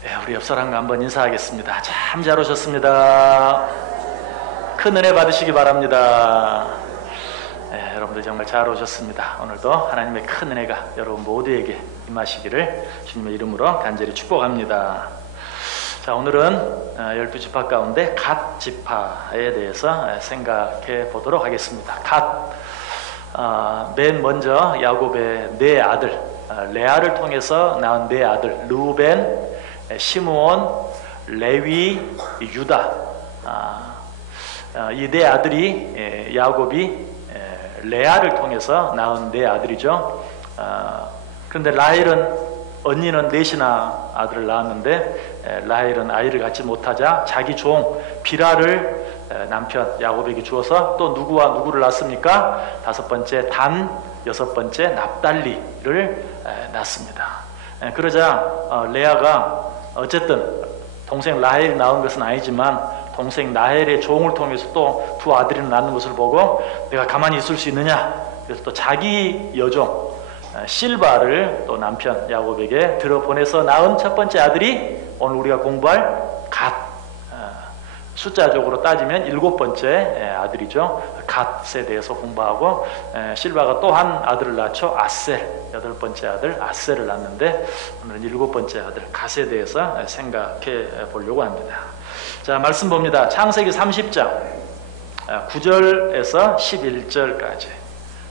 우리 옆 사람과 한번 인사하겠습니다. 참 잘 오셨습니다. 큰 은혜 받으시기 바랍니다. 여러분들 정말 잘 오셨습니다. 오늘도 하나님의 큰 은혜가 여러분 모두에게 임하시기를 주님의 이름으로 간절히 축복합니다. 자, 오늘은 12지파 가운데 갓 지파에 대해서 생각해 보도록 하겠습니다. 맨 먼저 야곱의 네 아들, 레아를 통해서 낳은 네 아들, 르우벤, 시므온, 레위, 유다. 이 네 아들이 야곱이 레아를 통해서 낳은 네 아들이죠. 그런데 라헬은, 언니는 넷이나 아들을 낳았는데 라헬은 아이를 갖지 못하자 자기 종 비라를 남편 야곱에게 주어서 또 누구와 누구를 낳습니까? 5번째 단, 6번째 납달리를 낳습니다. 그러자 레아가 어쨌든 동생 라헬이 낳은 것은 아니지만 동생 라헬의 종을 통해서 또 두 아들을 낳는 것을 보고 내가 가만히 있을 수 있느냐, 그래서 또 자기 여종 실바를 또 남편 야곱에게 들어보내서 낳은 첫 번째 아들이 오늘 우리가 공부할 갓, 숫자적으로 따지면 7번째 아들이죠. 갓에 대해서 공부하고 실바가 또 한 아들을 낳죠. 아셀, 8번째 아들 아셀을 낳는데 오늘은 7번째 아들 갓에 대해서 생각해 보려고 합니다. 자, 말씀 봅니다. 창세기 30장 9절에서 11절까지.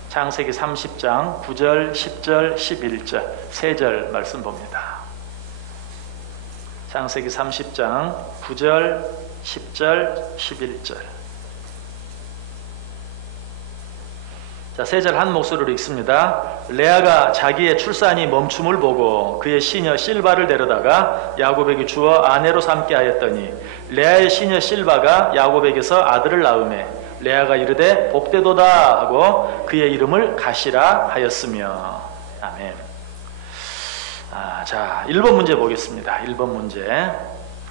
창세기 30장 9절, 10절, 11절 세 절 말씀 봅니다. 창세기 30장 9절, 10절, 11절. 자, 세 절 한 목소리로 읽습니다. 레아가 자기의 출산이 멈춤을 보고 그의 시녀 실바를 데려다가 야곱에게 주어 아내로 삼게 하였더니 레아의 시녀 실바가 야곱에게서 아들을 낳으매 레아가 이르되 복되도다 하고 그의 이름을 가시라 하였으며. 아멘. 자, 1번 문제 보겠습니다. 1번 문제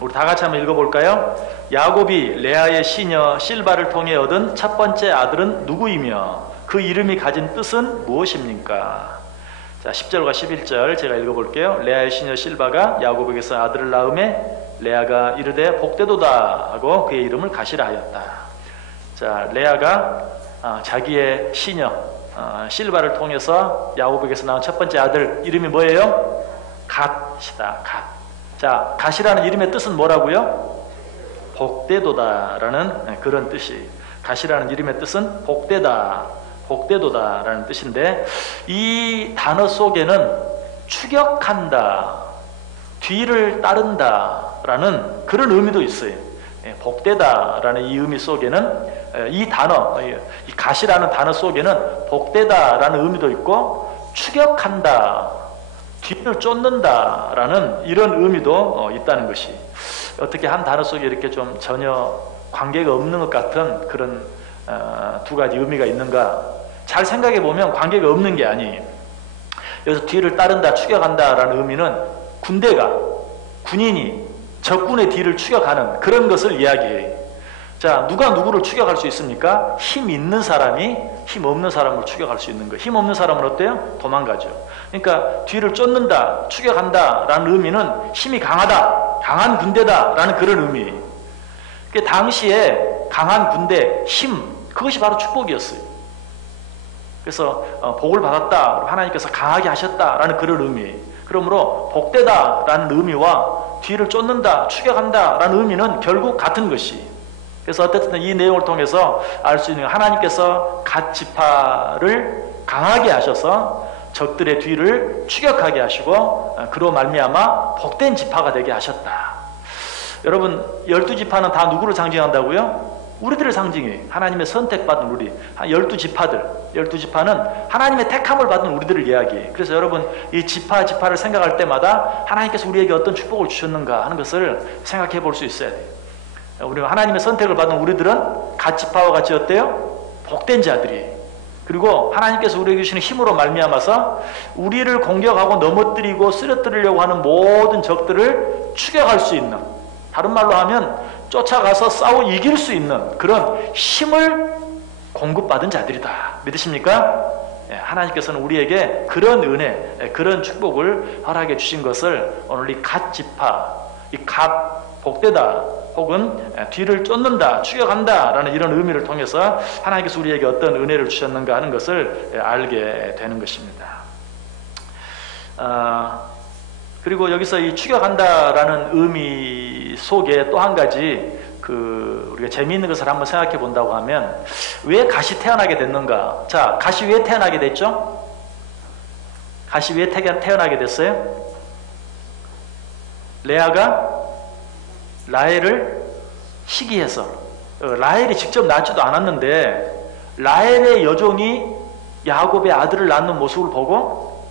우리 다 같이 한번 읽어볼까요? 야곱이 레아의 시녀 실바를 통해 얻은 첫 번째 아들은 누구이며 그 이름이 가진 뜻은 무엇입니까? 자, 10절과 11절 제가 읽어볼게요. 레아의 시녀 실바가 야곱에게서 아들을 낳음에 레아가 이르되 복되도다 하고 그의 이름을 가시라 하였다. 자, 레아가 자기의 시녀 실바를 통해서 야곱에게서 낳은 첫 번째 아들 이름이 뭐예요? 갓이다. 갓. 자, 갓이라는 이름의 뜻은 뭐라고요? 복되도다라는 그런 뜻이. 갓이라는 이름의 뜻은 복되다, 복되도다라는 뜻인데 이 단어 속에는 추격한다, 뒤를 따른다라는 그런 의미도 있어요. 복되다라는 이 의미 속에는 이 단어, 이 갓이라는 단어 속에는 복되다라는 의미도 있고 추격한다, 뒤를 쫓는다라는 이런 의미도 있다는 것이, 어떻게 한 단어 속에 이렇게 좀 전혀 관계가 없는 것 같은 그런 두 가지 의미가 있는가? 잘 생각해 보면 관계가 없는 게 아니에요. 여기서 뒤를 따른다, 추격한다라는 의미는 군인이 적군의 뒤를 추격하는 그런 것을 이야기해요. 자, 누가 누구를 추격할 수 있습니까? 힘 있는 사람이 힘 없는 사람을 추격할 수 있는 거예요. 힘 없는 사람은 어때요? 도망가죠. 그러니까 뒤를 쫓는다, 추격한다라는 의미는 힘이 강하다, 강한 군대다라는 그런 의미예요. 당시에 강한 군대, 힘, 그것이 바로 축복이었어요. 그래서 복을 받았다, 하나님께서 강하게 하셨다라는 그런 의미. 그러므로 복되다라는 의미와 뒤를 쫓는다, 추격한다라는 의미는 결국 같은 것이. 그래서 어쨌든 이 내용을 통해서 알 수 있는, 하나님께서 갓 지파를 강하게 하셔서 적들의 뒤를 추격하게 하시고 그로 말미암아 복된 지파가 되게 하셨다. 여러분, 12지파는 다 누구를 상징한다고요? 우리들을 상징해요. 하나님의 선택받은 우리 12지파는 하나님의 택함을 받은 우리들을 이야기해요. 그래서 여러분, 이 지파를 생각할 때마다 하나님께서 우리에게 어떤 축복을 주셨는가 하는 것을 생각해 볼 수 있어야 돼요. 우리가 하나님의 선택을 받은 우리들은 갓 지파와 같이 어때요? 복된 자들이에요. 그리고 하나님께서 우리에게 주시는 힘으로 말미암아서 우리를 공격하고 넘어뜨리고 쓰러뜨리려고 하는 모든 적들을 추격할 수 있는, 다른 말로 하면 쫓아가서 싸워 이길 수 있는 그런 힘을 공급받은 자들이다. 믿으십니까? 하나님께서는 우리에게 그런 은혜, 그런 축복을 허락해 주신 것을 오늘 이 갓 지파, 이 갓, 복되다, 혹은 뒤를 쫓는다, 추격한다 라는 이런 의미를 통해서 하나님께서 우리에게 어떤 은혜를 주셨는가 하는 것을 알게 되는 것입니다. 그리고 여기서 이 추격한다라는 의미 속에 또 한 가지 우리가 재미있는 것을 한번 생각해 본다고 하면, 왜 갓이 태어나게 됐는가? 자, 갓이 왜 태어나게 됐죠? 갓이 왜 태어나게 됐어요? 레아가 라헬을 시기해서, 라헬이 직접 낳지도 않았는데 라헬의 여종이 야곱의 아들을 낳는 모습을 보고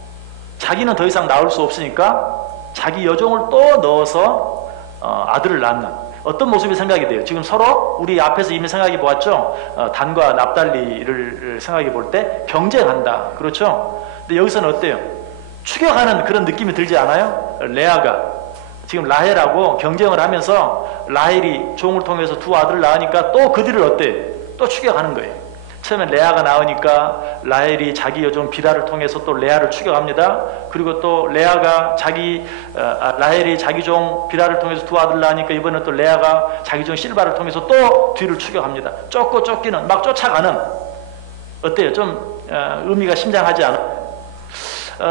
자기는 더 이상 낳을 수 없으니까 자기 여종을 또 넣어서 아들을 낳는 어떤 모습이 생각이 돼요? 지금 서로 우리 앞에서 이미 생각해 보았죠? 단과 납달리를 생각해 볼 때 경쟁한다. 그렇죠? 근데 여기서는 어때요? 추격하는 그런 느낌이 들지 않아요? 레아가 지금 라헬하고 경쟁을 하면서 라헬이 종을 통해서 두 아들을 낳으니까 또 그 뒤를 어때? 또 추격하는 거예요. 처음엔 레아가 낳으니까 라헬이 자기 여종 비라를 통해서 또 레아를 추격합니다. 그리고 또 레아가 라헬이 자기 종 비라를 통해서 두 아들을 낳으니까 이번엔 또 레아가 자기 종 실바를 통해서 또 뒤를 추격합니다. 쫓고 쫓기는, 막 쫓아가는, 어때요? 좀 의미가 심장하지 않아요?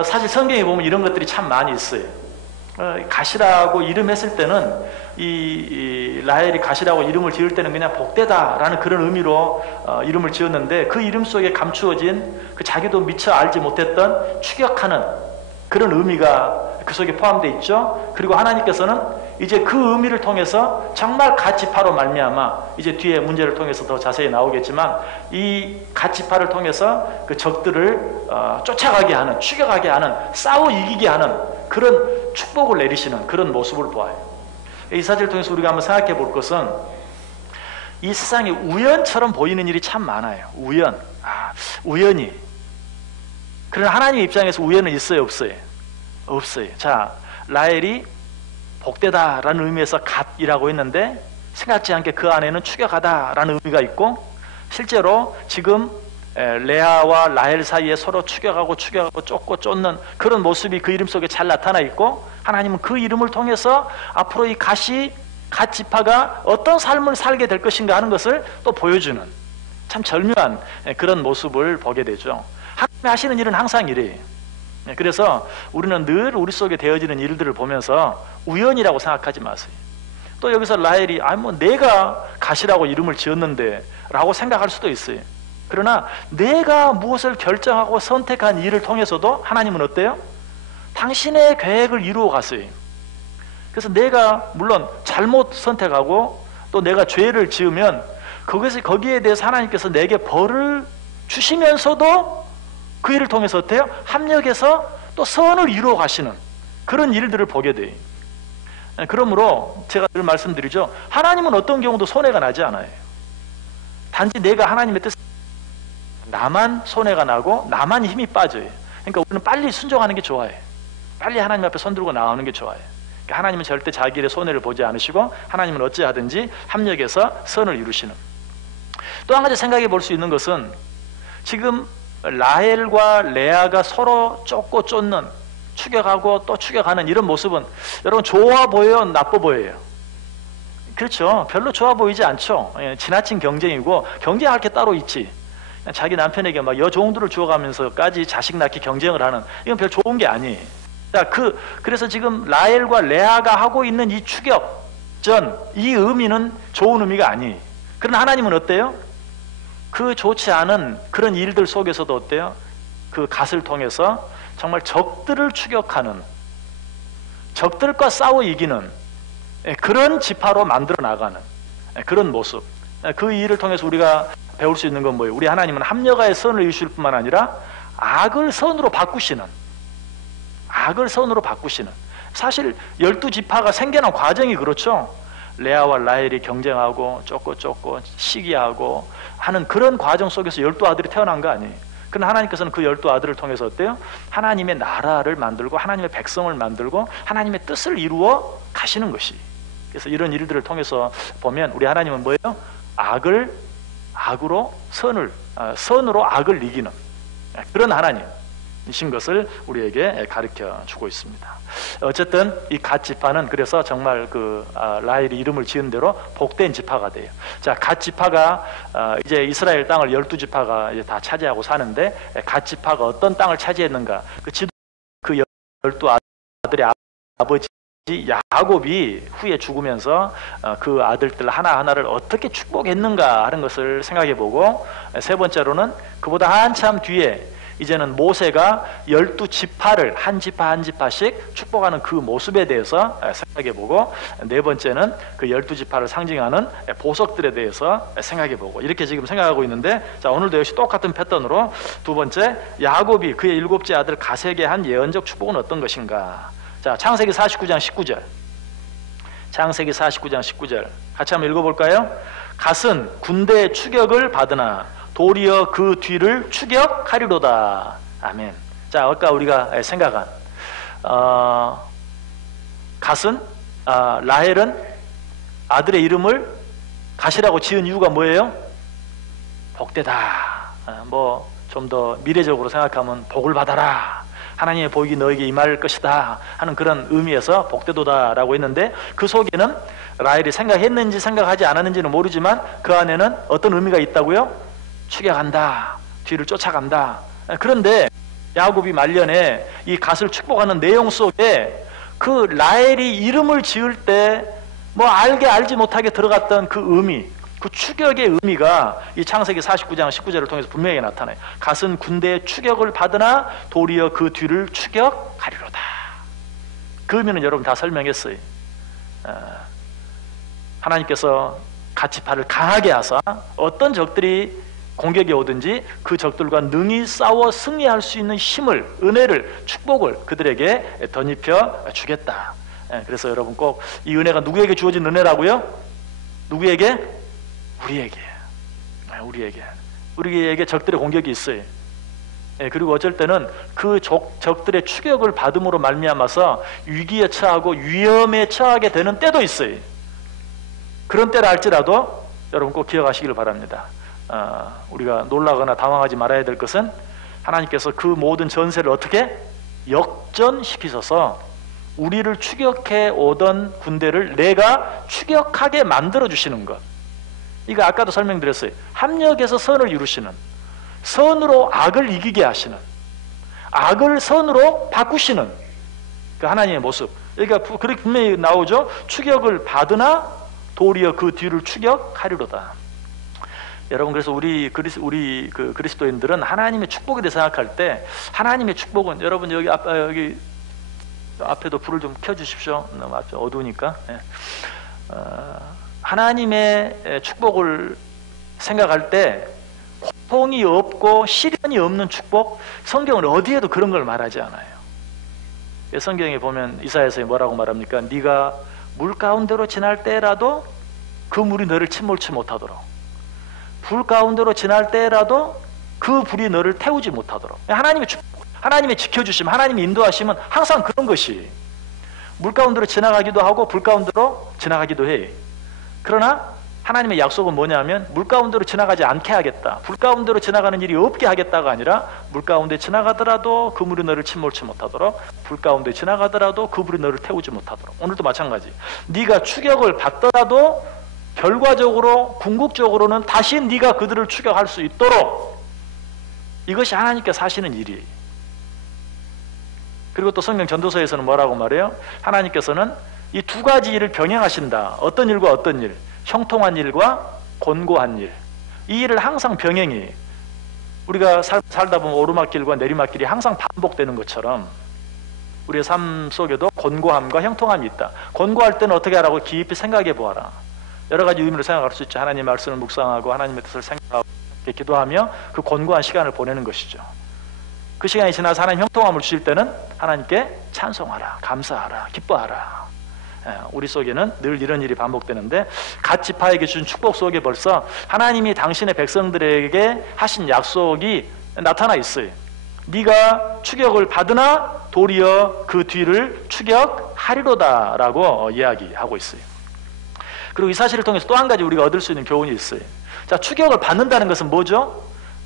사실 성경에 보면 이런 것들이 참 많이 있어요. 갓이라고 이름했을 때는 이 라헬이 갓이라고 이름을 지을 때는 그냥 복되다라는 그런 의미로 이름을 지었는데, 그 이름 속에 감추어진 그 자기도 미처 알지 못했던 추격하는 그런 의미가 그 속에 포함되어 있죠. 그리고 하나님께서는 이제 그 의미를 통해서 정말 갓 지파로 말미암아, 이제 뒤에 문제를 통해서 더 자세히 나오겠지만, 이 갓 지파를 통해서 그 적들을 쫓아가게 하는, 추격하게 하는, 싸워 이기게 하는 그런 축복을 내리시는 그런 모습을 보아요. 이 사실을 통해서 우리가 한번 생각해 볼 것은, 이 세상에 우연처럼 보이는 일이 참 많아요. 우연히. 그러나 하나님의 입장에서 우연은 있어요, 없어요? 없어요. 자, 라헬이 복되다라는 의미에서 갓이라고 했는데, 생각지 않게 그 안에는 추격하다라는 의미가 있고, 실제로 지금 레아와 라헬 사이에 서로 추격하고 쫓고 쫓는 그런 모습이 그 이름 속에 잘 나타나 있고, 하나님은 그 이름을 통해서 앞으로 이 갓 지파가 어떤 삶을 살게 될 것인가 하는 것을 또 보여주는 참 절묘한 그런 모습을 보게 되죠. 하나님이 하시는 일은 항상 이래요. 그래서 우리는 늘 우리 속에 되어지는 일들을 보면서 우연이라고 생각하지 마세요. 또 여기서 라헬이 내가 갓이라고 이름을 지었는데 라고 생각할 수도 있어요. 그러나 내가 무엇을 결정하고 선택한 일을 통해서도 하나님은 어때요? 당신의 계획을 이루어 갔어요. 그래서 내가 물론 잘못 선택하고 또 내가 죄를 지으면 거기에 대해서 하나님께서 내게 벌을 주시면서도 그 일을 통해서 어때요? 합력해서 또 선을 이루어 가시는 그런 일들을 보게 돼요. 그러므로 제가 늘 말씀드리죠. 하나님은 어떤 경우도 손해가 나지 않아요. 단지 내가 하나님의 뜻, 나만 손해가 나고 나만 힘이 빠져요. 그러니까 우리는 빨리 순종하는 게 좋아요. 빨리 하나님 앞에 손들고 나오는 게 좋아요. 그러니까 하나님은 절대 자기 일의 손해를 보지 않으시고, 하나님은 어찌하든지 합력해서 선을 이루시는. 또 한 가지 생각해 볼 수 있는 것은, 지금 라헬과 레아가 서로 쫓고 쫓는, 추격하고 또 추격하는 이런 모습은 여러분 좋아 보여요? 나빠 보여요? 그렇죠. 별로 좋아 보이지 않죠. 지나친 경쟁이고, 경쟁할 게 따로 있지. 자기 남편에게 막 여종들을 주어가면서까지 자식 낳기 경쟁을 하는, 이건 별 좋은 게 아니에요. 자, 그래서 지금 라헬과 레아가 하고 있는 이 추격전, 이 의미는 좋은 의미가 아니에요. 그러나 하나님은 어때요? 그 좋지 않은 그런 일들 속에서도 어때요? 그 갓을 통해서 정말 적들을 추격하는, 적들과 싸워 이기는 그런 지파로 만들어 나가는 그런 모습. 그 일을 통해서 우리가 배울 수 있는 건 뭐예요? 우리 하나님은 합력하여 선을 이루실 뿐만 아니라 악을 선으로 바꾸시는, 사실 12지파가 생겨난 과정이 그렇죠. 레아와 라헬이 경쟁하고 쫓고 시기하고 하는 그런 과정 속에서 12아들이 태어난 거 아니에요. 그러나 하나님께서는 그 12아들을 통해서 어때요? 하나님의 나라를 만들고 하나님의 백성을 만들고 하나님의 뜻을 이루어 가시는 것이. 그래서 이런 일들을 통해서 보면 우리 하나님은 뭐예요? 악을 악으로 선으로 악을 이기는 그런 하나님. 이신 것을 우리에게 가르쳐 주고 있습니다. 어쨌든 이 갓 지파는 그래서 정말 라헬이 이름을 지은 대로 복된 지파가 돼요. 자, 갓 지파가 이제 이스라엘 땅을 12지파가 이제 다 차지하고 사는데, 갓 지파가 어떤 땅을 차지했는가? 그 12아들의 아버지 야곱이 후에 죽으면서 그 아들들 하나하나를 어떻게 축복했는가 하는 것을 생각해 보고, 세 번째로는 그보다 한참 뒤에 이제는 모세가 12지파를 한 지파 한 지파씩 축복하는 그 모습에 대해서 생각해 보고, 네 번째는 그 12지파를 상징하는 보석들에 대해서 생각해 보고, 이렇게 지금 생각하고 있는데, 자, 오늘도 역시 똑같은 패턴으로 두 번째, 야곱이 그의 7째 아들 갓에게 한 예언적 축복은 어떤 것인가? 자, 창세기 49장 19절. 창세기 49장 19절. 같이 한번 읽어볼까요? 갓은 군대의 추격을 받으나 도리어 그 뒤를 추격하리로다. 아멘. 자, 아까 우리가 생각한 갓은 라헬은 아들의 이름을 갓이라고 지은 이유가 뭐예요? 복되다. 뭐 좀 더 미래적으로 생각하면 복을 받아라, 하나님의 복이 너에게 임할 것이다 하는 그런 의미에서 복되도다라고 했는데, 그 속에는 라헬이 생각했는지 생각하지 않았는지는 모르지만 그 안에는 어떤 의미가 있다고요? 추격한다, 뒤를 쫓아간다. 그런데 야곱이 말년에 이 갓을 축복하는 내용 속에 그 라헬이 이름을 지을 때 뭐 알지 못하게 들어갔던 그 의미, 그 추격의 의미가 이 창세기 49장 19절을 통해서 분명히 나타나요. 갓은 군대의 추격을 받으나 도리어 그 뒤를 추격하리로다. 그 의미는 여러분 다 설명했어요. 하나님께서 갓 지파를 강하게 하사 어떤 적들이 공격이 오든지 그 적들과 능히 싸워 승리할 수 있는 힘을, 은혜를, 축복을 그들에게 덧입혀 주겠다. 그래서 여러분 꼭 이 은혜가 누구에게 주어진 은혜라고요? 누구에게? 우리에게 적들의 공격이 있어요. 그리고 어쩔 때는 그 적들의 추격을 받음으로 말미암아서 위기에 처하고 위험에 처하게 되는 때도 있어요. 그런 때라 할지라도 여러분 꼭 기억하시기를 바랍니다. 우리가 놀라거나 당황하지 말아야 될 것은, 하나님께서 그 모든 전세를 어떻게 역전시키셔서 우리를 추격해 오던 군대를 내가 추격하게 만들어 주시는 것. 이거 아까도 설명드렸어요. 합력해서 선을 이루시는, 선으로 악을 이기게 하시는, 악을 선으로 바꾸시는 그 하나님의 모습. 그러니까 그렇게 분명히 나오죠. 추격을 받으나 도리어 그 뒤를 추격하리로다. 여러분, 그래서 우리 그리스도인들은 하나님의 축복에 대해 생각할 때, 하나님의 축복은, 여러분 여기 앞에도 불을 좀 켜주십시오. 너무 어두우니까. 하나님의 축복을 생각할 때 고통이 없고 시련이 없는 축복, 성경은 어디에도 그런 걸 말하지 않아요. 성경에 보면 이사야서에 뭐라고 말합니까? 네가 물 가운데로 지날 때라도 그 물이 너를 침몰치 못하도록, 불 가운데로 지날 때라도 그 불이 너를 태우지 못하도록. 하나님의 축복, 하나님의 지켜주심, 하나님의 인도하심은 항상 그런 것이, 물 가운데로 지나가기도 하고 불 가운데로 지나가기도 해. 그러나 하나님의 약속은 뭐냐면, 물 가운데로 지나가지 않게 하겠다, 불 가운데로 지나가는 일이 없게 하겠다가 아니라, 물 가운데 지나가더라도 그 물이 너를 침몰치 못하도록, 불 가운데 지나가더라도 그 불이 너를 태우지 못하도록. 오늘도 마찬가지. 네가 추격을 받더라도 결과적으로 궁극적으로는 다시 네가 그들을 추격할 수 있도록, 이것이 하나님께서 하시는 일이에요. 그리고 또 성경 전도서에서는 뭐라고 말해요? 하나님께서는 이 두 가지 일을 병행하신다. 어떤 일과 어떤 일? 형통한 일과 곤고한 일. 이 일을 항상 병행해. 우리가 살다 보면 오르막길과 내리막길이 항상 반복되는 것처럼 우리의 삶 속에도 곤고함과 형통함이 있다. 곤고할 때는 어떻게 하라고? 깊이 생각해 보아라. 여러 가지 의미로 생각할 수 있죠. 하나님의 말씀을 묵상하고 하나님의 뜻을 생각하고 기도하며 그 곤고한 시간을 보내는 것이죠. 그 시간이 지나서 하나님 형통함을 주실 때는 하나님께 찬송하라, 감사하라, 기뻐하라. 우리 속에는 늘 이런 일이 반복되는데, 갓 지파에게 준 축복 속에 벌써 하나님이 당신의 백성들에게 하신 약속이 나타나 있어요. 네가 추격을 받으나 도리어 그 뒤를 추격하리로다 라고 이야기하고 있어요. 그리고 이 사실을 통해서 또 한 가지 우리가 얻을 수 있는 교훈이 있어요. 자, 추격을 받는다는 것은 뭐죠?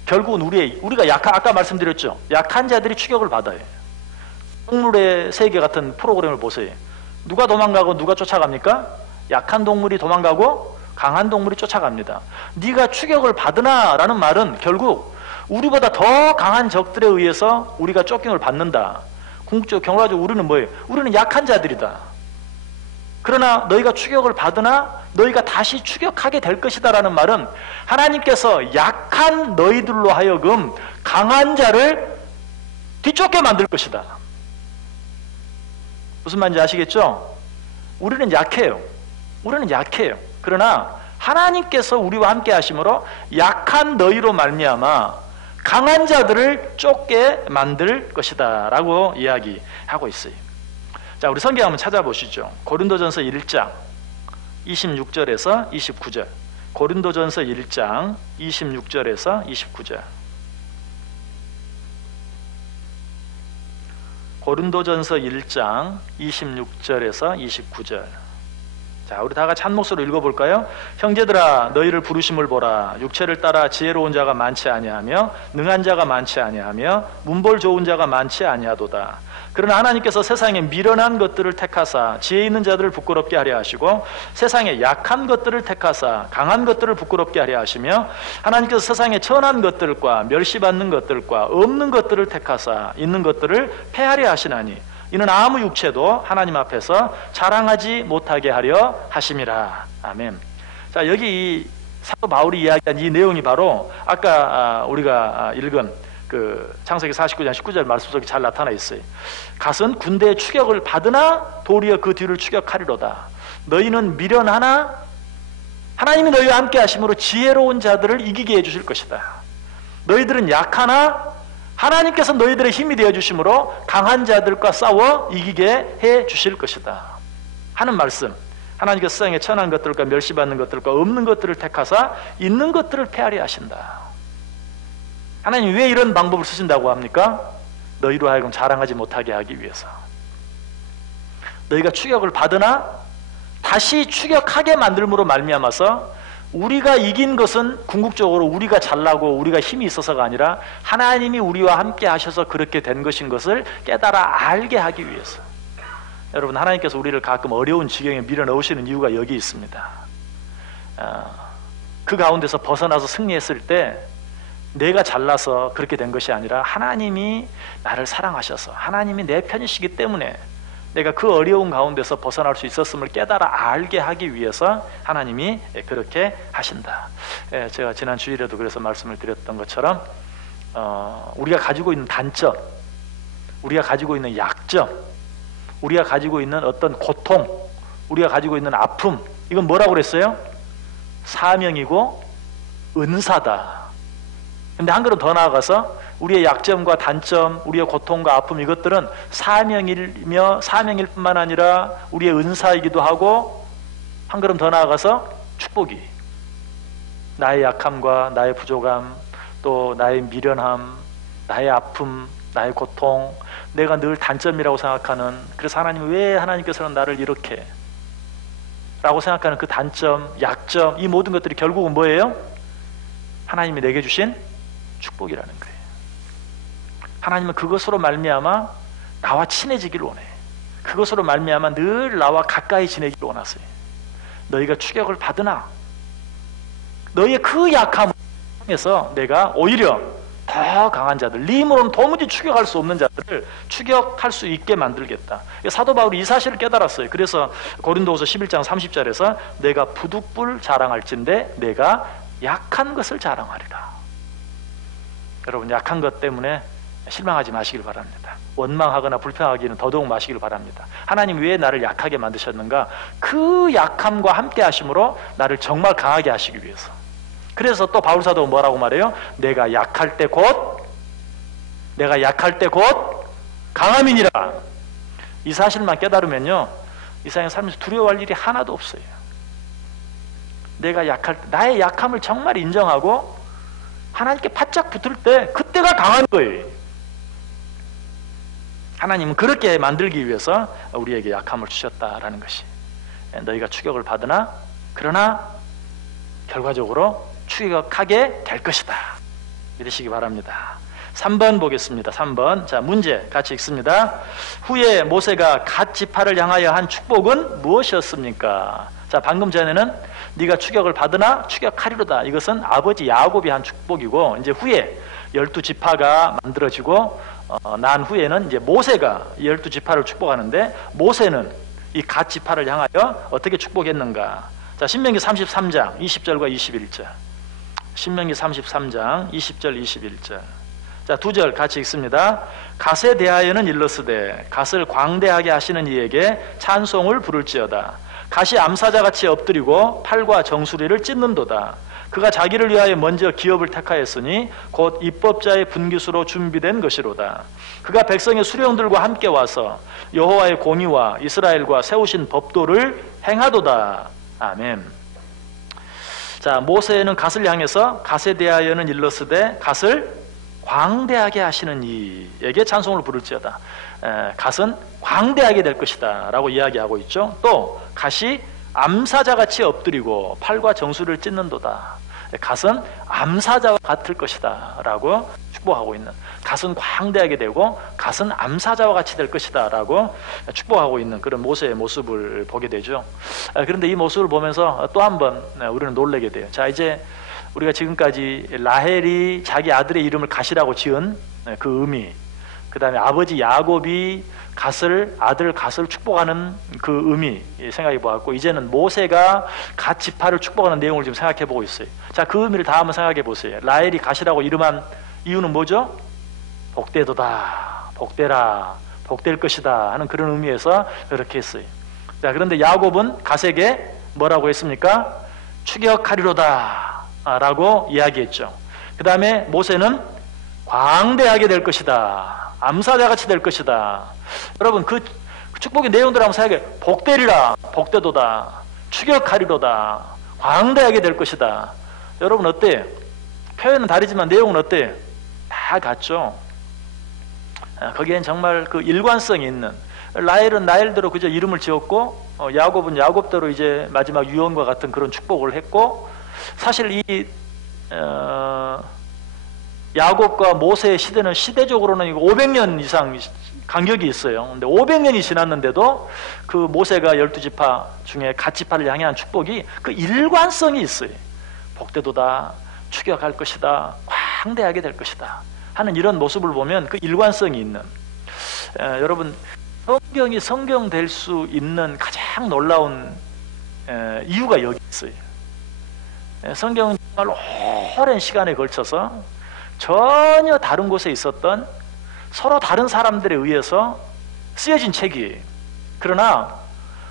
결국은 우리가 아까 말씀드렸죠. 약한 자들이 추격을 받아요. 동물의 세계 같은 프로그램을 보세요. 누가 도망가고 누가 쫓아갑니까? 약한 동물이 도망가고 강한 동물이 쫓아갑니다. 네가 추격을 받으나 라는 말은 결국 우리보다 더 강한 적들에 의해서 우리가 쫓김을 받는다. 궁극적으로 경화적으로 우리는 뭐예요? 우리는 약한 자들이다. 그러나 너희가 추격을 받으나 너희가 다시 추격하게 될 것이다 라는 말은 하나님께서 약한 너희들로 하여금 강한 자를 뒤쫓게 만들 것이다. 무슨 말인지 아시겠죠? 우리는 약해요. 우리는 약해요. 그러나 하나님께서 우리와 함께 하심으로 약한 너희로 말미암아 강한 자들을 쫓게 만들 것이다 라고 이야기하고 있어요. 자, 우리 성경 한번 찾아보시죠. 고린도전서 1장 26절에서 29절. 고린도전서 1장 26절에서 29절. 고린도전서 1장 26절에서 29절. 자, 우리 다 같이 한 목소리로 읽어볼까요? 형제들아, 너희를 부르심을 보라. 육체를 따라 지혜로운 자가 많지 아니하며 능한 자가 많지 아니하며 문벌 좋은 자가 많지 아니하도다. 그러나 하나님께서 세상에 미련한 것들을 택하사 지혜 있는 자들을 부끄럽게 하려 하시고 세상에 약한 것들을 택하사 강한 것들을 부끄럽게 하려 하시며 하나님께서 세상에 천한 것들과 멸시받는 것들과 없는 것들을 택하사 있는 것들을 폐하려 하시나니 이는 아무 육체도 하나님 앞에서 자랑하지 못하게 하려 하심이라. 아멘. 자, 여기 이 사도 바울이 이야기한 이 내용이 바로 아까 우리가 읽은 그 창세기 49장 19절 말씀 속에 잘 나타나 있어요. 갓은 군대의 추격을 받으나 도리어 그 뒤를 추격하리로다. 너희는 미련하나 하나님이 너희와 함께 하심으로 지혜로운 자들을 이기게 해주실 것이다. 너희들은 약하나 하나님께서 너희들의 힘이 되어주심으로 강한 자들과 싸워 이기게 해주실 것이다 하는 말씀. 하나님께서 세상에 천한 것들과 멸시받는 것들과 없는 것들을 택하사 있는 것들을 폐하려 하신다. 하나님 왜 이런 방법을 쓰신다고 합니까? 너희로 하여금 자랑하지 못하게 하기 위해서. 너희가 추격을 받으나 다시 추격하게 만들므로 말미암아서 우리가 이긴 것은 궁극적으로 우리가 잘나고 우리가 힘이 있어서가 아니라 하나님이 우리와 함께 하셔서 그렇게 된 것인 것을 깨달아 알게 하기 위해서. 여러분, 하나님께서 우리를 가끔 어려운 지경에 밀어넣으시는 이유가 여기 있습니다. 그 가운데서 벗어나서 승리했을 때 내가 잘나서 그렇게 된 것이 아니라 하나님이 나를 사랑하셔서 하나님이 내 편이시기 때문에 내가 그 어려운 가운데서 벗어날 수 있었음을 깨달아 알게 하기 위해서 하나님이 그렇게 하신다. 제가 지난 주일에도 그래서 말씀을 드렸던 것처럼 우리가 가지고 있는 단점, 우리가 가지고 있는 약점, 우리가 가지고 있는 어떤 고통, 우리가 가지고 있는 아픔, 이건 뭐라고 그랬어요? 사명이고 은사다. 근데 한 걸음 더 나아가서 우리의 약점과 단점, 우리의 고통과 아픔, 이것들은 사명일 뿐만 아니라 우리의 은사이기도 하고 한 걸음 더 나아가서 축복이. 나의 약함과 나의 부족함, 또 나의 미련함, 나의 아픔, 나의 고통, 내가 늘 단점이라고 생각하는, 그래서 하나님 왜 하나님께서는 나를 이렇게 라고 생각하는 그 단점, 약점, 이 모든 것들이 결국은 뭐예요? 하나님이 내게 주신 축복이라는 거예요. 하나님은 그것으로 말미암아 나와 친해지기를 원해. 그것으로 말미암아 늘 나와 가까이 지내기를 원하세요. 너희가 추격을 받으나 너희의 그 약함을 통해서 내가 오히려 더 강한 자들, 네 힘으로는 도무지 추격할 수 없는 자들을 추격할 수 있게 만들겠다. 사도 바울이 이 사실을 깨달았어요. 그래서 고린도후서 11장 30절에서 내가 부득불 자랑할진대 내가 약한 것을 자랑하리라. 여러분, 약한 것 때문에 실망하지 마시길 바랍니다. 원망하거나 불평하기는 더더욱 마시길 바랍니다. 하나님 왜 나를 약하게 만드셨는가? 그 약함과 함께 하심으로 나를 정말 강하게 하시기 위해서. 그래서 또 바울사도 뭐라고 말해요? 내가 약할 때 곧 강함이니라. 이 사실만 깨달으면요, 이 세상에 살면서 두려워할 일이 하나도 없어요. 내가 약할 때, 나의 약함을 정말 인정하고 하나님께 바짝 붙을 때 그때가 강한 거예요. 하나님은 그렇게 만들기 위해서 우리에게 약함을 주셨다라는 것이. 너희가 추격을 받으나 그러나 결과적으로 추격하게 될 것이다 믿으시기 바랍니다. 3번 보겠습니다. 3번. 자, 문제 같이 읽습니다. 후에 모세가 갓 지파를 향하여 한 축복은 무엇이었습니까? 자, 방금 전에는 네가 추격을 받으나 추격하리로다. 이것은 아버지 야곱이 한 축복이고, 이제 후에 12지파가 만들어지고 난 후에는 이제 모세가 12지파를 축복하는데, 모세는 이 갓 지파를 향하여 어떻게 축복했는가? 자, 신명기 33장 20절과 21절. 신명기 33장 20절 21절. 자, 2절 같이 읽습니다. 갓에 대하여는 일러스되 갓을 광대하게 하시는 이에게 찬송을 부를지어다. 갓이 암사자같이 엎드리고 팔과 정수리를 찢는도다. 그가 자기를 위하여 먼저 기업을 택하였으니 곧 입법자의 분깃으로 준비된 것이로다. 그가 백성의 수령들과 함께 와서 여호와의 공의와 이스라엘과 세우신 법도를 행하도다. 아멘. 자, 모세는 갓을 향해서 갓에 대하여는 일러스되 갓을 광대하게 하시는 이에게 찬송을 부를지어다. 갓은 광대하게 될 것이다 라고 이야기하고 있죠. 또 갓이 암사자같이 엎드리고 팔과 정수리를 찢는도다. 갓은 암사자와 같을 것이다 라고 축복하고 있는, 갓은 광대하게 되고 갓은 암사자와 같이 될 것이다 라고 축복하고 있는 그런 모세의 모습을 보게 되죠. 그런데 이 모습을 보면서 또 한 번 우리는 놀라게 돼요. 자, 이제 우리가 지금까지 라헬이 자기 아들의 이름을 갓이라고 지은 그 의미, 그 다음에 아버지 야곱이 아들 갓을 축복하는 그 의미 생각해 보았고, 이제는 모세가 갓 지파를 축복하는 내용을 지금 생각해 보고 있어요. 자, 그 의미를 다 한번 생각해 보세요. 라헬이 갓이라고 이름한 이유는 뭐죠? 복되도다, 복되라, 복될 것이다 하는 그런 의미에서 그렇게 했어요. 자, 그런데 야곱은 갓에게 뭐라고 했습니까? 추격하리로다 라고 이야기했죠. 그 다음에 모세는 광대하게 될 것이다, 암사자같이 될 것이다. 여러분, 그 축복의 내용들 한번 생각해. 복되리라, 복되도다, 추격하리로다, 광대하게 될 것이다. 여러분 어때요? 표현은 다르지만 내용은 어때요? 다 같죠. 거기엔 정말 그 일관성이 있는, 라헬은 라헬대로 그저 이름을 지었고, 야곱은 야곱대로 이제 마지막 유언과 같은 그런 축복을 했고, 사실 이 야곱과 모세의 시대는 시대적으로는 500년 이상 간격이 있어요. 근데 500년이 지났는데도 그 모세가 12지파 중에 갓 지파를 향한 축복이 그 일관성이 있어요. 복되도다, 추격할 것이다, 광대하게 될 것이다 하는 이런 모습을 보면 그 일관성이 있는, 여러분 성경이 성경 될 수 있는 가장 놀라운 이유가 여기 있어요. 성경은 정말 오랜 시간에 걸쳐서 전혀 다른 곳에 있었던 서로 다른 사람들에 의해서 쓰여진 책이에요. 그러나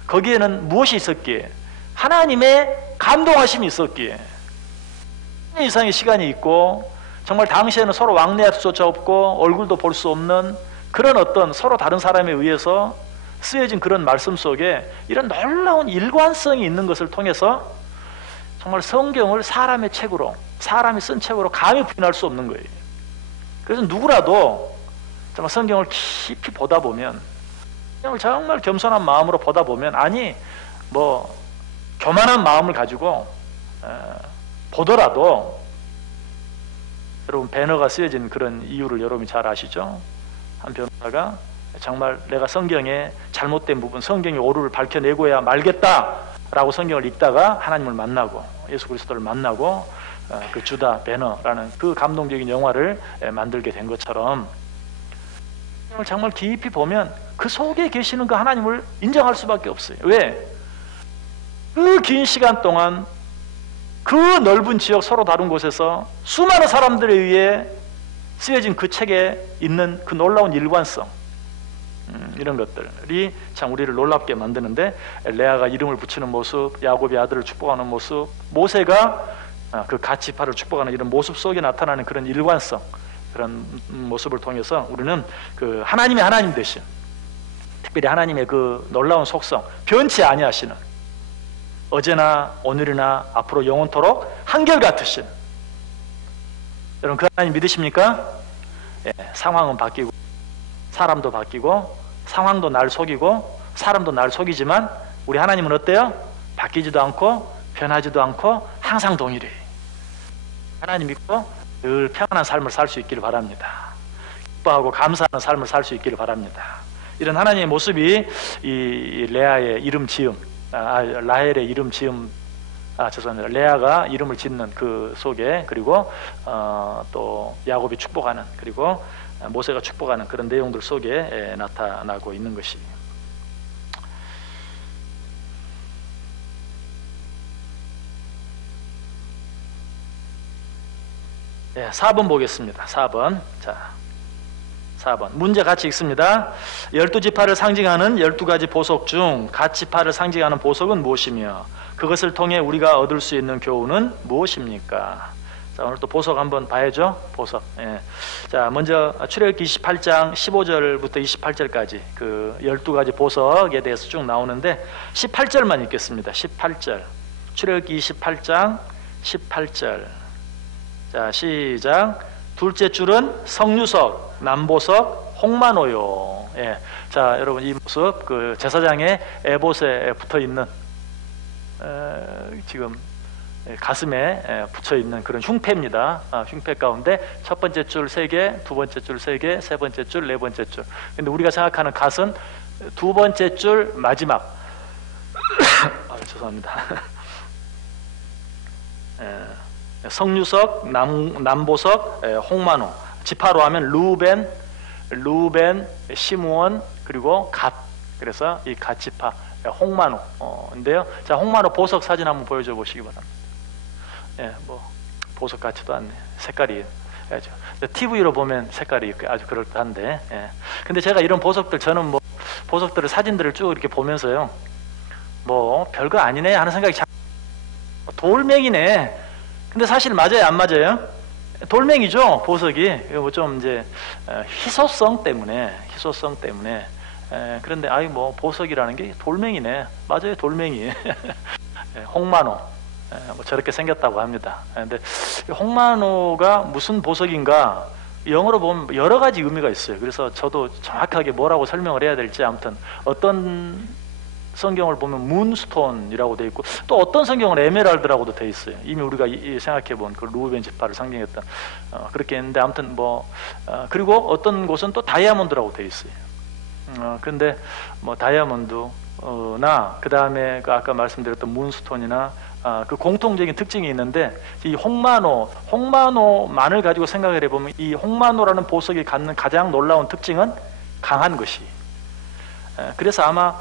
거기에는 무엇이 있었기에? 하나님의 감동하심이 있었기에 1년 이상의 시간이 있고, 정말 당시에는 서로 왕래할 수조차 없고 얼굴도 볼 수 없는 그런 어떤 서로 다른 사람에 의해서 쓰여진 그런 말씀 속에 이런 놀라운 일관성이 있는 것을 통해서 정말 성경을 사람의 책으로, 사람이 쓴 책으로 감히 부인할 수 없는 거예요. 그래서 누구라도 정말 성경을 깊이 보다 보면, 성경을 정말 겸손한 마음으로 보다 보면, 아니 뭐 교만한 마음을 가지고 보더라도, 여러분 배너가 쓰여진 그런 이유를 여러분이 잘 아시죠? 한 변호사가 정말 내가 성경의 잘못된 부분, 성경의 오류를 밝혀내고야 말겠다라고 성경을 읽다가 하나님을 만나고 예수 그리스도를 만나고 그 주다 배너라는 그 감동적인 영화를 만들게 된 것처럼, 정말 깊이 보면 그 속에 계시는 그 하나님을 인정할 수밖에 없어요. 왜? 그 긴 시간 동안 그 넓은 지역 서로 다른 곳에서 수많은 사람들에 의해 쓰여진 그 책에 있는 그 놀라운 일관성, 이런 것들이 참 우리를 놀랍게 만드는데, 레아가 이름을 붙이는 모습, 야곱이 아들을 축복하는 모습, 모세가 그 갓 지파를 축복하는 이런 모습 속에 나타나는 그런 일관성, 그런 모습을 통해서 우리는 그 하나님의 하나님 되신, 특별히 하나님의 그 놀라운 속성, 변치 아니하시는, 어제나 오늘이나 앞으로 영원토록 한결같으신, 여러분 그 하나님 믿으십니까? 예, 상황은 바뀌고 사람도 바뀌고 상황도 날 속이고 사람도 날 속이지만 우리 하나님은 어때요? 바뀌지도 않고 변하지도 않고 항상 동일해. 하나님 믿고 늘 평안한 삶을 살 수 있기를 바랍니다. 기뻐하고 감사하는 삶을 살 수 있기를 바랍니다. 이런 하나님의 모습이 이 레아의 이름 지음, 라헬의 이름 지음, 죄송합니다. 레아가 이름을 짓는 그 속에, 그리고 또 야곱이 축복하는, 그리고 모세가 축복하는 그런 내용들 속에 나타나고 있는 것이. 4번 보겠습니다. 4번. 자, 4번. 문제 같이 읽습니다. 12지파를 상징하는 12가지 보석 중 갓지파를 상징하는 보석은 무엇이며 그것을 통해 우리가 얻을 수 있는 교훈은 무엇입니까? 자, 오늘 또 보석 한번 봐야죠. 보석. 자, 먼저 출애굽기 28장 15절부터 28절까지 그 12가지 보석에 대해서 쭉 나오는데 18절만 읽겠습니다. 18절. 출애굽기 28장 18절. 자, 시작. 둘째 줄은 석류석, 남보석, 홍마노요. 자, 여러분 이 모습 그 제사장의 에봇에 붙어 있는 지금 가슴에 붙여 있는 그런 흉패입니다. 흉패 가운데 첫 번째 줄 3개, 두 번째 줄 3개, 세 번째 줄, 네 번째 줄. 근데 우리가 생각하는 갓은 두 번째 줄 마지막. 죄송합니다. 석류석, 남보석, 홍마노. 지파로 하면 루벤, 시므온, 그리고 갓. 그래서 이 갓지파, 홍마노인데요. 자, 홍마노 보석 사진 한번 보여줘 보시기 바랍니다. 뭐 보석 같지도 않네. 색깔이 TV로 보면 색깔이 아주 그럴듯한데. 근데 제가 이런 보석들, 저는 뭐 보석들을 사진들을 쭉 이렇게 보면서요, 뭐 별거 아니네 하는 생각이 참. 돌멩이네. 근데 사실 맞아요, 안 맞아요? 돌멩이죠, 보석이. 뭐 좀 이제 희소성 때문에. 그런데 뭐 보석이라는 게 돌멩이네. 맞아요, 돌멩이. 홍마노. 뭐 저렇게 생겼다고 합니다. 근데 홍마노가 무슨 보석인가? 영어로 보면 여러 가지 의미가 있어요. 그래서 저도 정확하게 뭐라고 설명을 해야 될지, 아무튼 어떤 성경을 보면 문스톤이라고 되어 있고, 또 어떤 성경은 에메랄드라고도 되어 있어요. 이미 우리가 생각해본 그 루벤 지파를 상징했던 그렇게 했는데, 아무튼 뭐 그리고 어떤 곳은 또 다이아몬드라고 되어 있어요. 그런데 뭐 다이아몬드나 그 다음에 그 아까 말씀드렸던 문스톤이나 그 공통적인 특징이 있는데, 이 홍마노만을 가지고 생각을 해보면 이 홍마노라는 보석이 갖는 가장 놀라운 특징은 강한 것이. 그래서 아마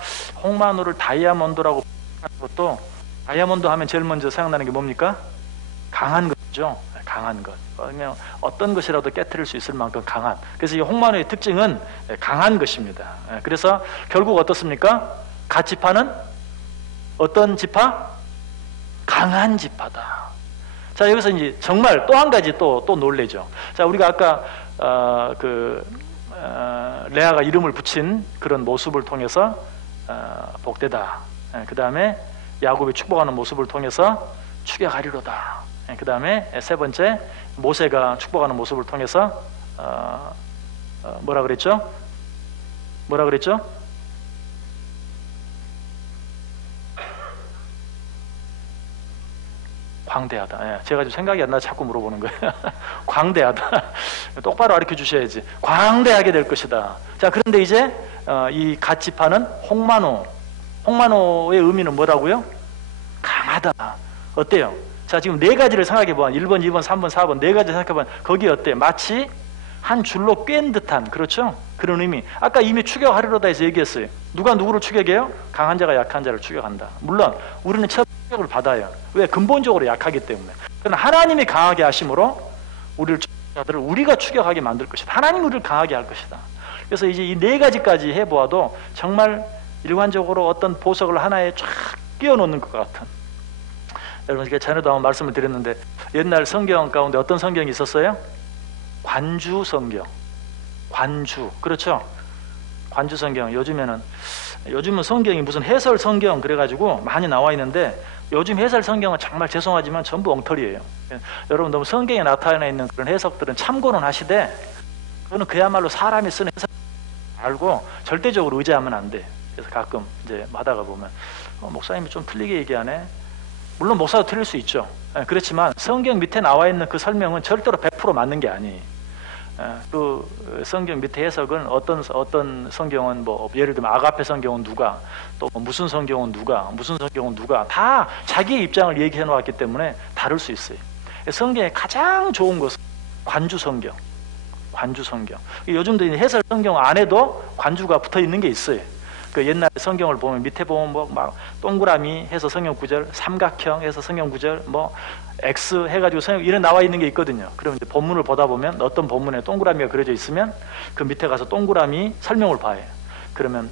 홍마노를 다이아몬드라고 하는 것도, 다이아몬드 하면 제일 먼저 생각나는 게 뭡니까? 강한 것이죠. 강한 것. 그냥 어떤 것이라도 깨트릴 수 있을 만큼 강한. 그래서 이 홍마노의 특징은 강한 것입니다. 그래서 결국 어떻습니까? 갓지파는 어떤 지파? 강한 지파다. 자, 여기서 이제 정말 또 한 가지 또 놀래죠. 자, 우리가 아까 레아가 이름을 붙인 그런 모습을 통해서 복되다. 그 다음에 야곱이 축복하는 모습을 통해서 축약하리로다. 그 다음에 세 번째 모세가 축복하는 모습을 통해서 뭐라 그랬죠? 광대하다. 제가 지금 생각이 안 나서 자꾸 물어보는 거예요. 광대하다. 똑바로 가르쳐 주셔야지. 광대하게 될 것이다. 자, 그런데 이제 이 갓지파는 홍마노의 의미는 뭐라고요? 강하다. 어때요? 자, 지금 네 가지를 생각해 보면 1번, 2번, 3번, 4번 네 가지 생각해 보면 거기 어때요? 마치 한 줄로 꿰은 듯한, 그렇죠? 그런 의미. 아까 이미 추격하리로다 해서 얘기했어요. 누가 누구를 추격해요? 강한 자가 약한 자를 추격한다. 물론 우리는 첫 추격을 받아요. 왜? 근본적으로 약하기 때문에. 그러나 하나님이 강하게 하심으로 우리가 추격하게 만들 것이다. 하나님이 우리를 강하게 할 것이다. 그래서 이제 이 네 가지까지 해보아도 정말 일관적으로 어떤 보석을 하나에 쫙 끼워 놓는 것 같은. 여러분, 제가 전에도 한번 말씀을 드렸는데, 옛날 성경 가운데 어떤 성경이 있었어요? 관주 성경. 관주. 그렇죠? 관주 성경. 요즘은 성경이 무슨 해설 성경 그래가지고 많이 나와 있는데, 요즘 해설 성경은 정말 죄송하지만 전부 엉터리예요. 여러분, 너무 성경에 나타나 있는 그런 해석들은 참고는 하시되, 그거는 그야말로 사람이 쓰는 해석 알고 절대적으로 의지하면 안 돼. 그래서 가끔 이제 하다가 보면 목사님이 좀 틀리게 얘기하네. 물론 목사도 틀릴 수 있죠. 그렇지만 성경 밑에 나와 있는 그 설명은 절대로 100% 맞는 게 아니에요. 그 성경 밑에 해석은 어떤 성경은 뭐 예를 들면 아가페 성경은 누가, 또 무슨 성경은 누가, 무슨 성경은 누가, 다 자기의 입장을 얘기해 놓았기 때문에 다를 수 있어요. 성경의 가장 좋은 것은 관주 성경. 관주 성경. 요즘도 해설 성경 안에도 관주가 붙어 있는 게 있어요. 그 옛날 성경을 보면 밑에 보면 뭐 막 동그라미 해서 성경 구절, 삼각형 해서 성경 구절, 뭐 X 해가지고 성경 이런 나와 있는 게 있거든요. 그러면 이제 본문을 보다 보면 어떤 본문에 동그라미가 그려져 있으면 그 밑에 가서 동그라미 설명을 봐요. 그러면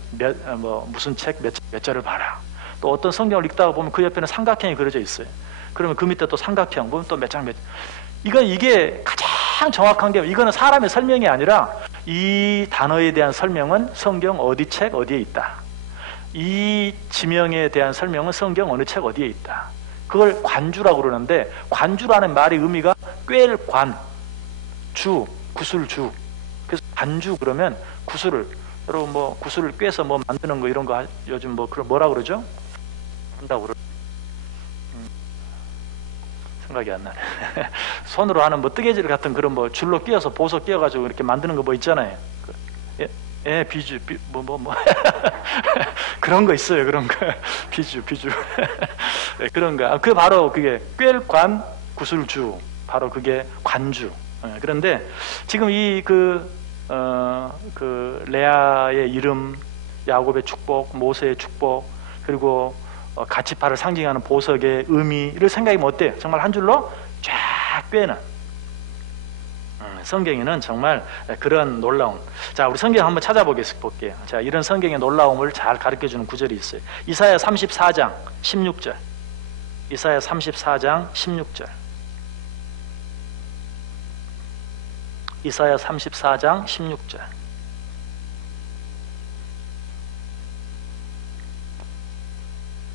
무슨 책 몇 절을 봐라. 또 어떤 성경을 읽다가 보면 그 옆에는 삼각형이 그려져 있어요. 그러면 그 밑에 또 삼각형 보면 또 몇 장 몇. 이게 가장 정확한 게, 이거는 사람의 설명이 아니라 이 단어에 대한 설명은 성경 어디 책 어디에 있다. 이 지명에 대한 설명은 성경 어느 책 어디에 있다. 그걸 관주라고 그러는데, 관주라는 말의 의미가 꿰를 관, 주, 구슬주. 그래서 관주 그러면 구슬을, 여러분 뭐 구슬을 꿰서 뭐 만드는 거 이런 거 요즘 뭐 그런 뭐라 그러죠? 한다고 그러. 생각이 안 나네. 손으로 하는 뭐 뜨개질 같은 그런 뭐 줄로 끼워서 보석 끼워가지고 이렇게 만드는 거 뭐 있잖아요. 비주, 뭐. 그런 거 있어요, 그런 거. 비주. 네, 그런 거. 그 바로 그게 꿰관 구슬주. 바로 그게 관주. 그런데 지금 그 레아의 이름, 야곱의 축복, 모세의 축복, 그리고 가치파를 상징하는 보석의 의미를 생각하면 어때요? 정말 한 줄로 쫙 꿰는 성경에는 정말 그런 놀라운, 자 우리 성경 한번 찾아볼게요. 자, 이런 성경의 놀라움을 잘 가르쳐주는 구절이 있어요. 이사야 34장 16절. 이사야 34장 16절. 이사야 34장 16절.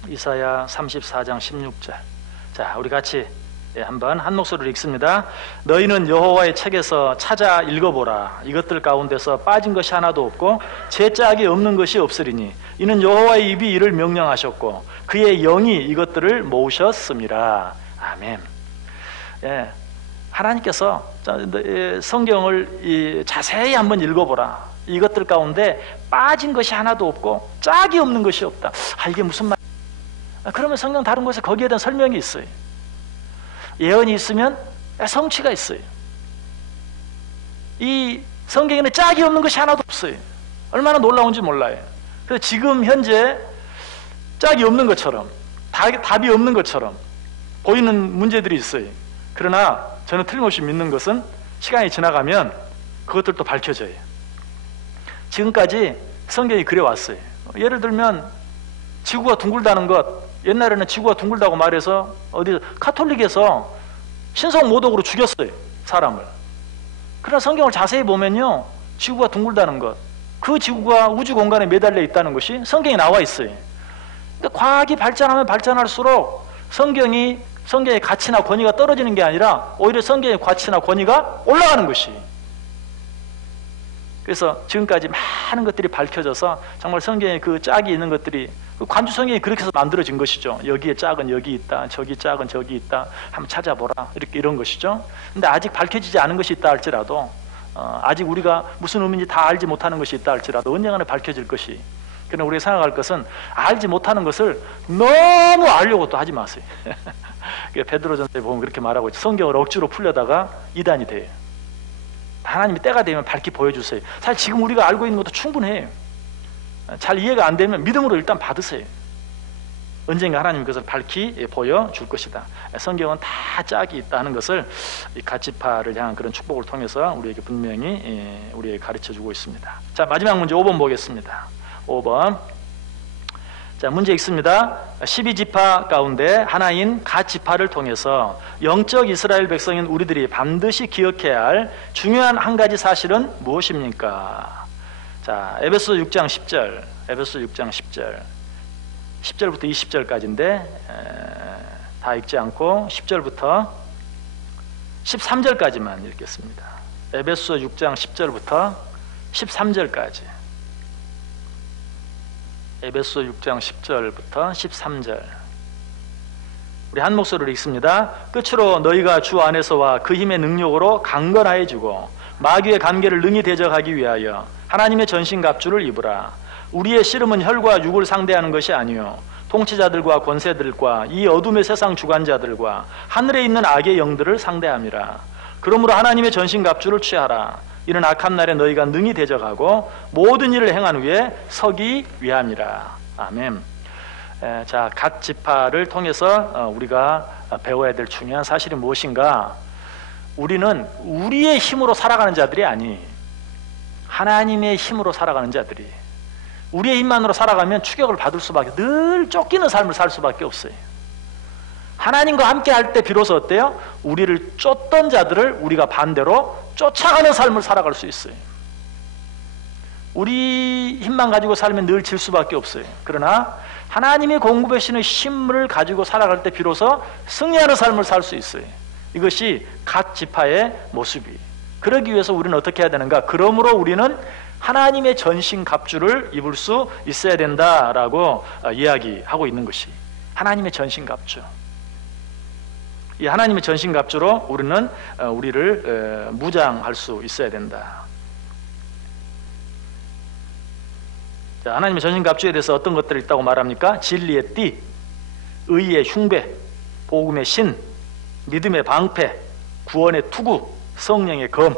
이사야 34장 16절. 자, 우리 같이 한번 한 목소리로 읽습니다. 너희는 여호와의 책에서 찾아 읽어보라. 이것들 가운데서 빠진 것이 하나도 없고 제 짝이 없는 것이 없으리니 이는 여호와의 입이 이를 명령하셨고 그의 영이 이것들을 모으셨음이라. 아멘. 예, 하나님께서 성경을 자세히 한번 읽어보라. 이것들 가운데 빠진 것이 하나도 없고 짝이 없는 것이 없다. 이게 무슨 말? 그러면 성경 다른 곳에 거기에 대한 설명이 있어요. 예언이 있으면 성취가 있어요. 이 성경에는 짝이 없는 것이 하나도 없어요. 얼마나 놀라운지 몰라요. 그래서 지금 현재 짝이 없는 것처럼, 답이 없는 것처럼 보이는 문제들이 있어요. 그러나 저는 틀림없이 믿는 것은 시간이 지나가면 그것들도 밝혀져요. 지금까지 성경이 그래왔어요. 예를 들면 지구가 둥글다는 것, 옛날에는 지구가 둥글다고 말해서 카톨릭에서 신성 모독으로 죽였어요, 사람을. 그러나 성경을 자세히 보면요, 지구가 둥글다는 것, 그 지구가 우주 공간에 매달려 있다는 것이 성경에 나와 있어요. 그러니까 과학이 발전하면 발전할수록 성경의 가치나 권위가 떨어지는 게 아니라 오히려 성경의 가치나 권위가 올라가는 것이. 그래서 지금까지 많은 것들이 밝혀져서 정말 성경에 그 짝이 있는 것들이, 관주 성경이 그렇게 해서 만들어진 것이죠. 여기에 짝은 여기 있다, 저기 짝은 저기 있다, 한번 찾아보라, 이런 것이죠. 근데 아직 밝혀지지 않은 것이 있다 할지라도, 아직 우리가 무슨 의미인지 다 알지 못하는 것이 있다 할지라도 언젠가는 밝혀질 것이. 그러나 우리가 생각할 것은 알지 못하는 것을 너무 알려고 또 하지 마세요. 베드로전서에 보면 그렇게 말하고 있죠. 성경을 억지로 풀려다가 이단이 돼요. 하나님이 때가 되면 밝히 보여주세요. 사실 지금 우리가 알고 있는 것도 충분해요. 잘 이해가 안 되면 믿음으로 일단 받으세요. 언젠가 하나님이 그것을 밝히 보여줄 것이다. 성경은 다 짝이 있다는 것을 이 가치파를 향한 그런 축복을 통해서 우리에게 분명히 우리에게 가르쳐주고 있습니다. 자, 마지막 문제 5번 보겠습니다. 5번. 자, 문제 읽습니다. 12지파 가운데 하나인 갓지파를 통해서 영적 이스라엘 백성인 우리들이 반드시 기억해야 할 중요한 한 가지 사실은 무엇입니까? 자, 에베소 6장 10절, 에베소 6장 10절, 10절부터 20절까지인데 다 읽지 않고 10절부터 13절까지만 읽겠습니다. 에베소 6장 10절부터 13절까지. 에베소 6장 10절부터 13절. 우리 한 목소리로 읽습니다. 끝으로 너희가 주 안에서와 그 힘의 능력으로 강건하여지고 마귀의 관계를 능히 대적하기 위하여 하나님의 전신갑주를 입으라. 우리의 씨름은 혈과 육을 상대하는 것이 아니요 통치자들과 권세들과 이 어둠의 세상 주관자들과 하늘에 있는 악의 영들을 상대함이라. 그러므로 하나님의 전신갑주를 취하라. 이는 악한 날에 너희가 능히 대적하고 모든 일을 행한 후에 서기 위함이라. 아멘. 자, 각 지파를 통해서 우리가 배워야 될 중요한 사실이 무엇인가? 우리는 우리의 힘으로 살아가는 자들이 아니, 하나님의 힘으로 살아가는 자들이. 우리의 힘만으로 살아가면 추격을 받을 수밖에, 늘 쫓기는 삶을 살 수밖에 없어요. 하나님과 함께 할 때 비로소 어때요? 우리를 쫓던 자들을 우리가 반대로 쫓아가는 삶을 살아갈 수 있어요. 우리 힘만 가지고 살면 늘 질 수밖에 없어요. 그러나 하나님이 공급하시는 힘을 가지고 살아갈 때 비로소 승리하는 삶을 살 수 있어요. 이것이 각 지파의 모습이. 그러기 위해서 우리는 어떻게 해야 되는가? 그러므로 우리는 하나님의 전신 갑주를 입을 수 있어야 된다라고 이야기하고 있는 것이 하나님의 전신 갑주. 이 하나님의 전신 갑주로 우리는 우리를 무장할 수 있어야 된다. 자, 하나님의 전신 갑주에 대해서 어떤 것들이 있다고 말합니까? 진리의 띠, 의의 흉배, 복음의 신, 믿음의 방패, 구원의 투구, 성령의 검.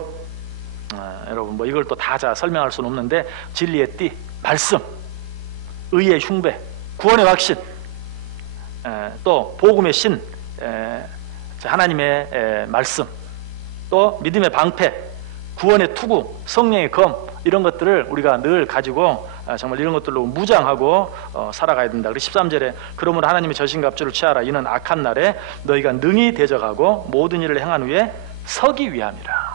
여러분 뭐 이걸 또 다 설명할 수는 없는데 진리의 띠, 말씀, 의의 흉배, 구원의 확신, 또 복음의 신, 하나님의 말씀, 또 믿음의 방패, 구원의 투구, 성령의 검, 이런 것들을 우리가 늘 가지고 정말 이런 것들로 무장하고 살아가야 된다. 그리고 13절에 그러므로 하나님의 전신갑주를 취하라. 이는 악한 날에 너희가 능히 대적하고 모든 일을 행한 후에 서기 위함이라.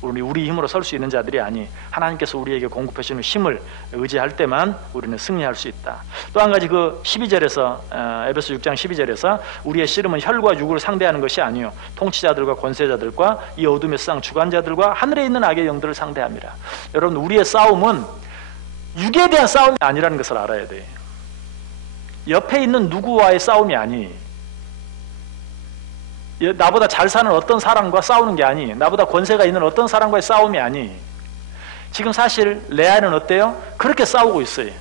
우리 힘으로 설 수 있는 자들이 아니 하나님께서 우리에게 공급해 주시는 힘을 의지할 때만 우리는 승리할 수 있다. 또 한 가지 그 12절에서 에베소 6장 12절에서 우리의 씨름은 혈과 육을 상대하는 것이 아니요 통치자들과 권세자들과 이 어둠의 세상 주관자들과 하늘에 있는 악의 영들을 상대함이라. 여러분 우리의 싸움은 육에 대한 싸움이 아니라는 것을 알아야 돼. 옆에 있는 누구와의 싸움이 아니, 나보다 잘 사는 어떤 사람과 싸우는 게 아니, 나보다 권세가 있는 어떤 사람과의 싸움이 아니. 지금 사실 레아는 어때요? 그렇게 싸우고 있어요.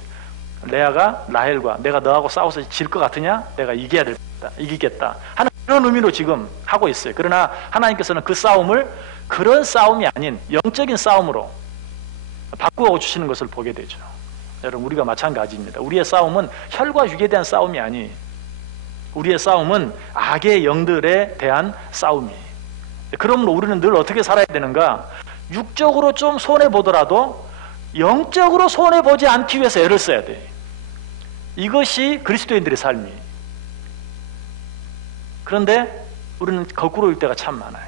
레아가 라헬과 내가 너하고 싸워서 질 것 같으냐? 내가 이기겠다 하는 그런 의미로 지금 하고 있어요. 그러나 하나님께서는 그 싸움을 그런 싸움이 아닌 영적인 싸움으로 바꾸어 주시는 것을 보게 되죠. 여러분 우리가 마찬가지입니다. 우리의 싸움은 혈과 육에 대한 싸움이 아니, 우리의 싸움은 악의 영들에 대한 싸움이에요. 그러므로 우리는 늘 어떻게 살아야 되는가? 육적으로 좀 손해보더라도 영적으로 손해보지 않기 위해서 애를 써야 돼. 이것이 그리스도인들의 삶이에요. 그런데 우리는 거꾸로일 때가 참 많아요.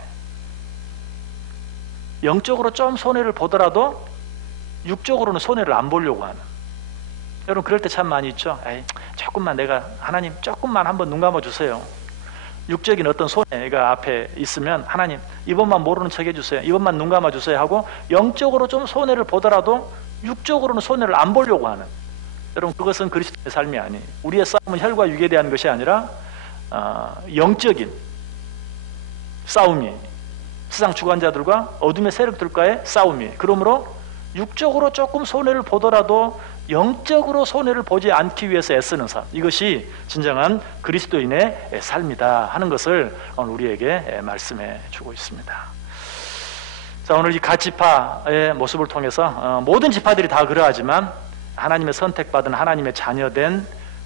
영적으로 좀 손해를 보더라도 육적으로는 손해를 안 보려고 하는. 여러분 그럴 때 참 많이 있죠. 에이, 조금만 내가 하나님 조금만 한번 눈 감아 주세요. 육적인 어떤 손해가 앞에 있으면 하나님 이번만 모르는 척 해주세요. 이번만 눈 감아 주세요 하고 영적으로 좀 손해를 보더라도 육적으로는 손해를 안 보려고 하는. 여러분 그것은 그리스도의 삶이 아니에요. 우리의 싸움은 혈과 육에 대한 것이 아니라 영적인 싸움이 세상 주관자들과 어둠의 세력들과의 싸움이. 그러므로 육적으로 조금 손해를 보더라도 영적으로 손해를 보지 않기 위해서 애쓰는 삶, 이것이 진정한 그리스도인의 삶이다 하는 것을 오늘 우리에게 말씀해 주고 있습니다. 자, 오늘 이 각 지파의 모습을 통해서 모든 지파들이 다 그러하지만 하나님의 선택받은 하나님의 자녀된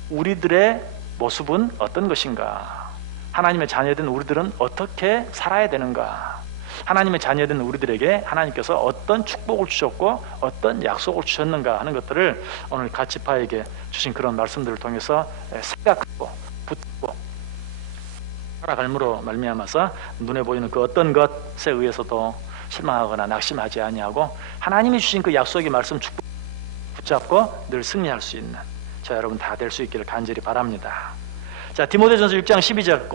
우리들의 모습은 어떤 것인가? 하나님의 자녀된 우리들은 어떻게 살아야 되는가? 하나님의 자녀된 우리들에게 하나님께서 어떤 축복을 주셨고 어떤 약속을 주셨는가 하는 것들을 오늘 각 지파에게 주신 그런 말씀들을 통해서 생각하고 붙고 살아갈므로 말미암아서 눈에 보이는 그 어떤 것에 의해서도 실망하거나 낙심하지 아니하고 하나님이 주신 그 약속의 말씀 축복 붙잡고 늘 승리할 수 있는 저 여러분 다 될 수 있기를 간절히 바랍니다. 자, 디모데전서 6장 12절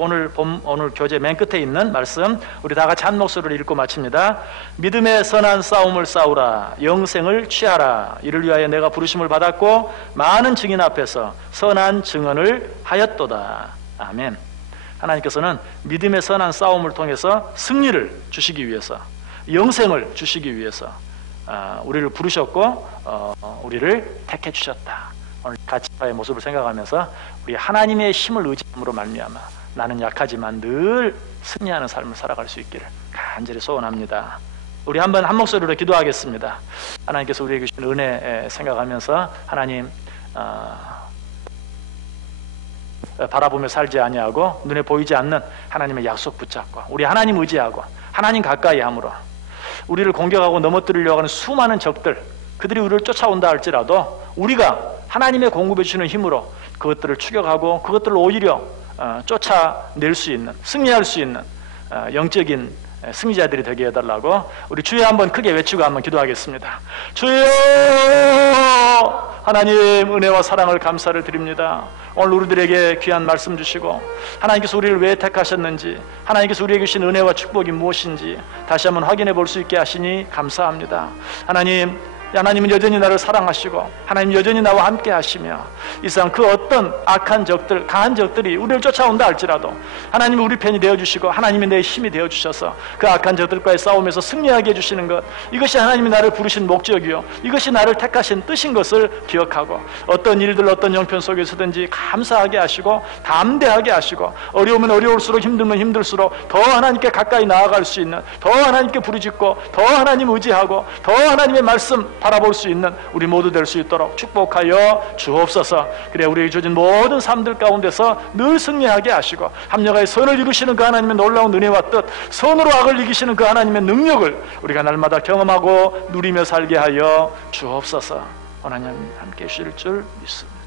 오늘 교재 맨 끝에 있는 말씀 우리 다 같이 한 목소리로 읽고 마칩니다. 믿음의 선한 싸움을 싸우라. 영생을 취하라. 이를 위하여 내가 부르심을 받았고 많은 증인 앞에서 선한 증언을 하였도다. 아멘. 하나님께서는 믿음의 선한 싸움을 통해서 승리를 주시기 위해서, 영생을 주시기 위해서 우리를 부르셨고 우리를 택해 주셨다. 오늘 가치파의 모습을 생각하면서 우리 하나님의 힘을 의지함으로 말미암아 나는 약하지만 늘 승리하는 삶을 살아갈 수 있기를 간절히 소원합니다. 우리 한번 한 목소리로 기도하겠습니다. 하나님께서 우리에게 주신 은혜 생각하면서 하나님 바라보며 살지 아니하고 눈에 보이지 않는 하나님의 약속 붙잡고 우리 하나님 의지하고 하나님 가까이 함으로 우리를 공격하고 넘어뜨리려고 하는 수많은 적들, 그들이 우리를 쫓아온다 할지라도 우리가 하나님의 공급해 주시는 힘으로 그것들을 추격하고 그것들을 오히려 쫓아낼 수 있는, 승리할 수 있는 영적인 승리자들이 되게 해달라고 우리 주여 한번 크게 외치고 한번 기도하겠습니다. 주여, 하나님 은혜와 사랑을 감사를 드립니다. 오늘 우리들에게 귀한 말씀 주시고 하나님께서 우리를 왜 택하셨는지, 하나님께서 우리에게 주신 은혜와 축복이 무엇인지 다시 한번 확인해 볼 수 있게 하시니 감사합니다. 하나님은 여전히 나를 사랑하시고 하나님 여전히 나와 함께 하시며 이 세상 그 어떤 악한 적들, 강한 적들이 우리를 쫓아온다 할지라도 하나님이 우리 편이 되어주시고 하나님이 내 힘이 되어주셔서 그 악한 적들과의 싸움에서 승리하게 해주시는 것, 이것이 하나님이 나를 부르신 목적이요 이것이 나를 택하신 뜻인 것을 기억하고 어떤 일들, 어떤 형편 속에서든지 감사하게 하시고 담대하게 하시고 어려우면 어려울수록 힘들면 힘들수록 더 하나님께 가까이 나아갈 수 있는, 더 하나님께 부르짖고 더 하나님 의지하고 더 하나님의 말씀 바라볼 수 있는 우리 모두 될 수 있도록 축복하여 주옵소서. 그래 우리에게 주어진 모든 삶들 가운데서 늘 승리하게 하시고 합력하여 선을 이루시는 그 하나님의 놀라운 은혜와 뜻, 선으로 악을 이기시는 그 하나님의 능력을 우리가 날마다 경험하고 누리며 살게 하여 주옵소서. 하나님 함께 해주실 줄 믿습니다.